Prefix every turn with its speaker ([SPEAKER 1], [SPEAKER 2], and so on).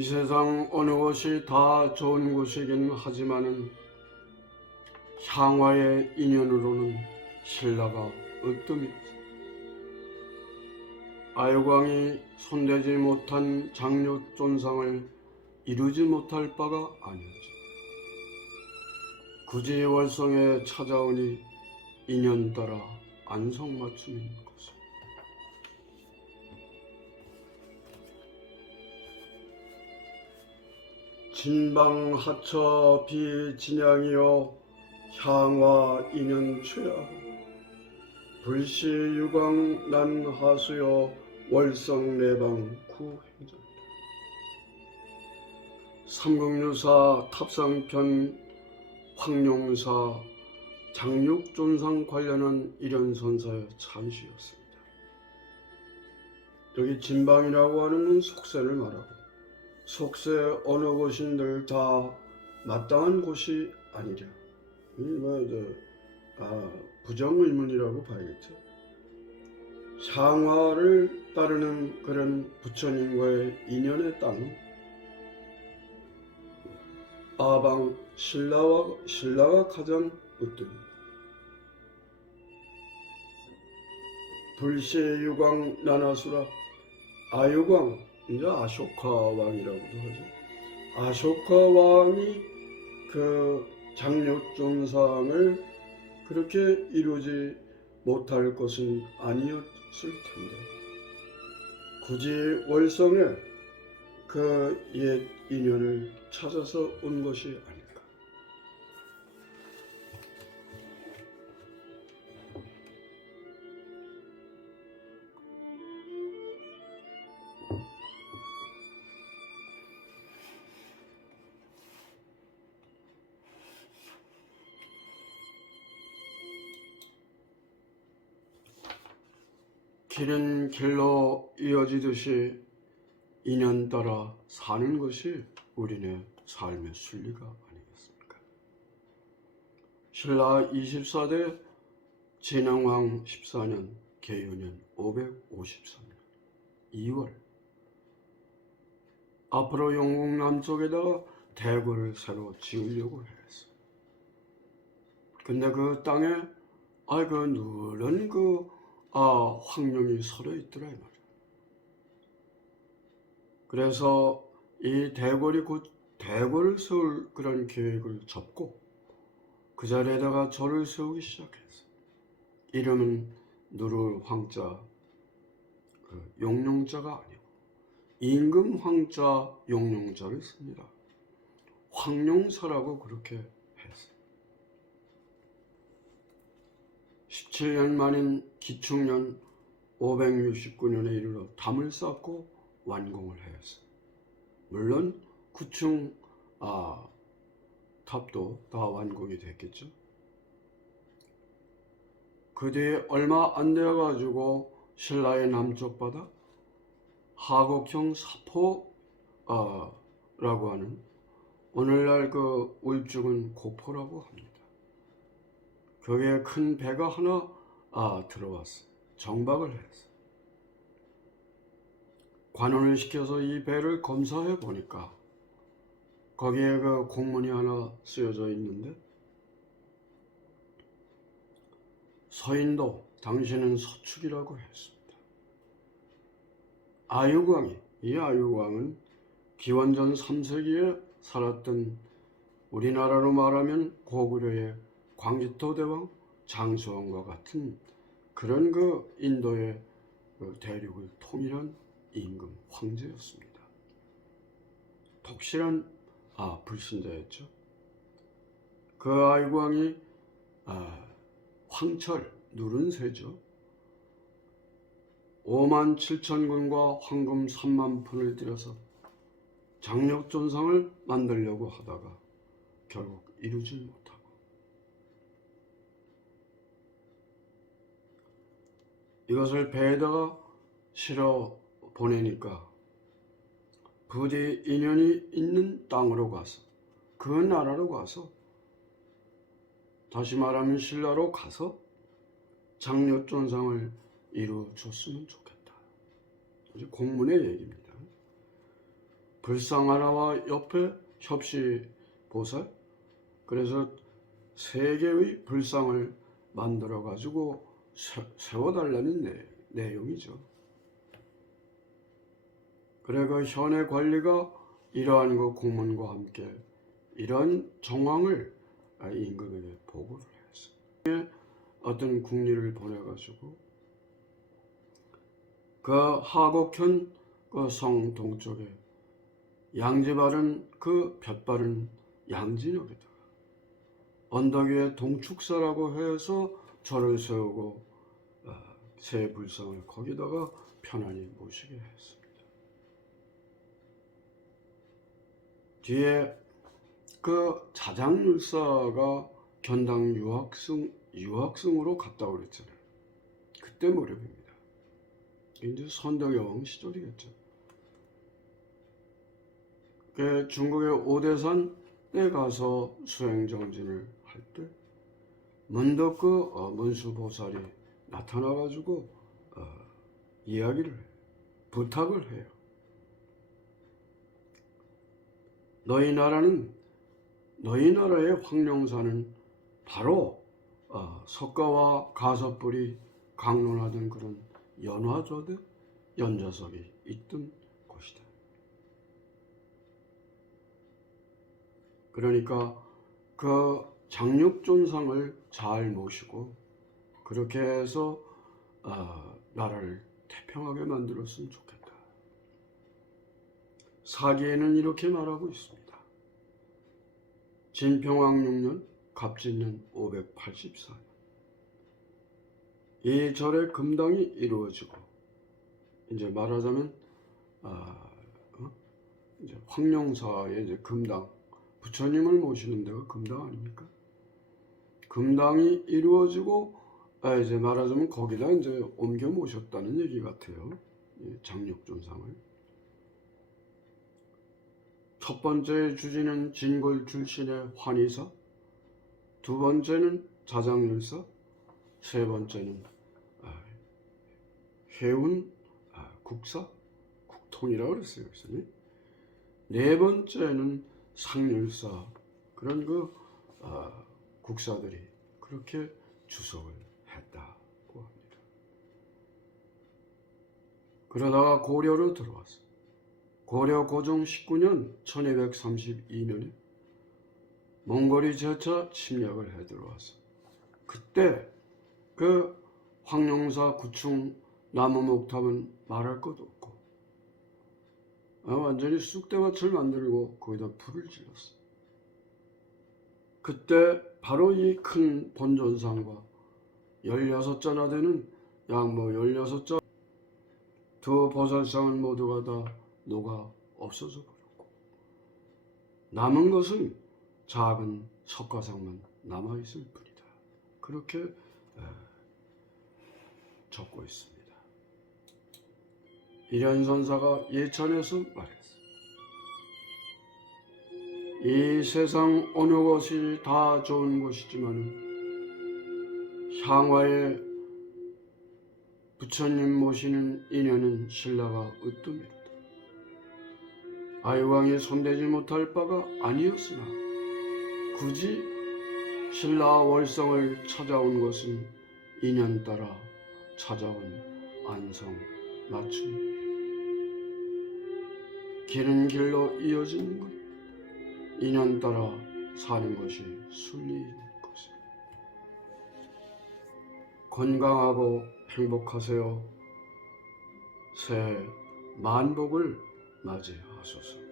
[SPEAKER 1] 이 세상 어느 곳이 다 좋은 곳이긴 하지만은 향화의 인연으로는 신라가 으뜸이었어. 아유광이 손대지 못한 장려 존상을 이루지 못할 바가 아니었죠. 굳이 월성에 찾아오니 인연 따라 안성맞춤인 것 진방하처 비진양이여 향화 인연 최하고 불시유광 난하수여 월성내방 구행전 삼국유사 탑상편 황룡사 장육존상 관련한 일연선사의 찬시였습니다. 여기 진방이라고 하는 건 속세를 말하고 속세 어느 곳인들 다 마땅한 곳이 아니랴. 이뭐 이제 아 부정의문이라고 봐야겠죠. 상화를 따르는 그런 부처님과의 인연의 땅 아방 신라와 신라가 가장 으뜸입니다. 불시유광 나나수라 아유광 이제 아쇼카 왕이라고도 하죠. 아쇼카 왕이 그 장력존상을 그렇게 이루지 못할 것은 아니었을 텐데 굳이 월성에 그 옛 인연을 찾아서 온 것이 아닐 까. 길은 길로 이어지듯이 인연 따라 사는 것이 우리네 삶의 순리가 아니겠습니까? 신라 24대 진흥왕 14년 개유년 553년 2월 앞으로 영국 남쪽에다가 대궐을 새로 지으려고 했어. 근데 그 땅에 아그 누런 그 아, 황룡이 서려 있더라 이 말이야. 그래서 이 대궐이 곧 대궐을 세울 그런 계획을 접고 그 자리에다가 절을 세우기 시작했어. 이름은 누를 황자, 그 용룡자가 아니고 임금 황자 용룡자를 씁니다. 황룡사라고 그렇게 했어. 17년 만인 기충년 569년에 이르러 담을 쌓고 완공을 하였어. 물론 구충 아, 탑도 다 완공이 됐겠죠. 그 뒤에 얼마 안 되어 가지고 신라의 남쪽 바다 하곡형 사포 아, 라고 하는 오늘날 그 울중은 고포라고 합니다. 거기에 큰 배가 하나 아, 들어왔어. 정박을 했어. 관원을 시켜서 이 배를 검사해 보니까 거기에 그 공문이 하나 쓰여져 있는데 서인도 당신은 서축이라고 했습니다. 아유광이 이 아유광은 기원전 3세기에 살았던 우리나라로 말하면 고구려의 광지토 대왕 장수왕과 같은 그런 그 인도의 그 대륙을 통일한 임금 황제였습니다. 독실한 아 불신자였죠. 그 아이광이 아, 황철 누른세죠. 5만 7천 군과 황금 3만 푼을 들여서 장력존상을 만들려고 하다가 결국 이루지 못하고 이것을 배에다가 실어 보내니까 부디 인연이 있는 땅으로 가서 그 나라로 가서 다시 말하면 신라로 가서 장려존상을 이루어줬으면 좋겠다. 공문의 얘기입니다. 불상 하나와 옆에 협시 보살 그래서 세 개의 불상을 만들어 가지고 세워달라는 내, 내용이죠. 그래 그 현의 관리가 이러한 그 공문과 함께 이러한 정황을 아, 임금에게 보고를 했어. 어떤 국리를 보내가지고 그 하곡현 그 성 동쪽에 양지 바른 그 볕 바른 양진역에다가 언덕 위에 동축사라고 해서 절을 세우고 어, 새 불상을 거기다가 편안히 모시게 했습니다. 뒤에 그 자장율사가 견당 유학승 유학승으로 갔다 그랬잖아요. 그때 무렵입니다. 이제 선덕여왕 시절이겠죠. 그 중국의 오대산에 가서 수행정진을 할 때 문득 그 어, 문수보살이 나타나가지고 어, 이야기를. 부탁을 해요. 너희 나라는 너희 나라의 황룡사는 바로 어, 석가와 가섭불이 강론하던 그런 연화조대 연자석이 있던 곳이다. 그러니까 그 장육존상을 잘 모시고 그렇게 해서 어, 나라를 태평하게 만들었으면 좋겠다. 사기에는 이렇게 말하고 있습니다. 진평왕 6년 갑진년 584년 이 절의 금당이 이루어지고 이제 말하자면 아, 어? 이제 황룡사의 이제 금당 부처님을 모시는 데가 금당 아닙니까? 금당이 이루어지고 아, 이제 말하자면 거기다 이제 옮겨 모셨다는 얘기 같아요. 이 장력존상을. 첫 번째 주지는 진골 출신의 환희사, 두 번째는 자장율사, 세 번째는 아, 해운 아, 국사, 국통이라고 그랬어요. 그래서 네 번째는 상률사 그런 그 아, 국사들이 그렇게 주석을 했다고 합니다. 그러다가 고려로 들어왔어. 고려 고종 19년 1232년에 몽골이 재차 침략을 해 들어왔어. 그때 그 황룡사 구충 나무 목탑은 말할 것도 없고 아, 완전히 쑥대밭을 만들고 거기다 불을 질렀어. 그때 바로 이 큰 본전상과 16자나 되는 양모 16자 두 보살상은 모두가 다 녹아 없어져 버렸고 남은 것은 작은 석가상만 남아 있을 뿐이다. 그렇게 에, 적고 있습니다. 일현선사가 예천에서 말했어. 이 세상 어느 것이 다 좋은 것이지만 향화에 부처님 모시는 인연은 신라가 으뜸이다. 아유왕이 손대지 못할 바가 아니었으나 굳이 신라 월성을 찾아온 것은 인연 따라 찾아온 안성 맞춤 길은 길로 이어지는 것 인연 따라 사는 것이 순리인 것입니다. 건강하고 행복하세요. 새해 만복을 맞이하소서.